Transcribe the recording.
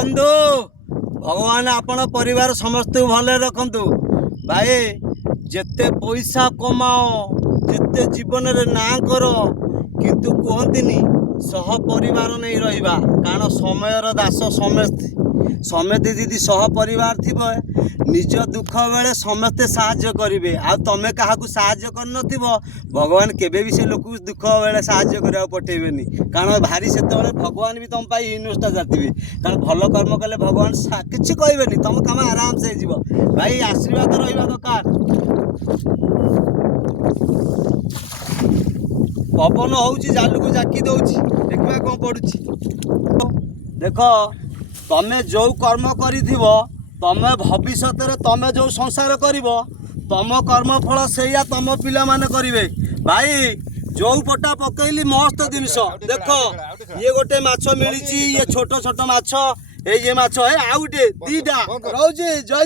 बंधु भगवान आपण परिवार समस्त भले रखंतु भाई जेते पैसा कमाओ जेते जीवन रे ना करो किंतु कहतीनि सह परिवार नहीं रहिबा कारण समयर दास समेत दीदी सह परिवार थिबो निज दुख बेले समस्ते साहाय्य करेंगे आ तमें क्या साहाय्य कर भगवान केबे भी से लोक दुख बेले साहाय्य करा पठेबेनी कारण भारी से भगवान भी तुम इन्वेस्ट जाते कारण भल कर्म कले भगवान किसी कहबेनी तुम कम आराम से जीव भाई आशीर्वाद रहा दरकार पवन हूँ जालू को जाकी दौची देखा कौन पड़ू देख तमें जो कर्म कर तमें भविष्य तमें जो संसार कर तम कर्मफल से तम पिला माने करेंगे भाई जो पटा पकईली मस्त जिनस देख ये गोटे माछ मिली ये छोट छोट माछ ये माछ है आउ गोटे दीटा रोचे जय।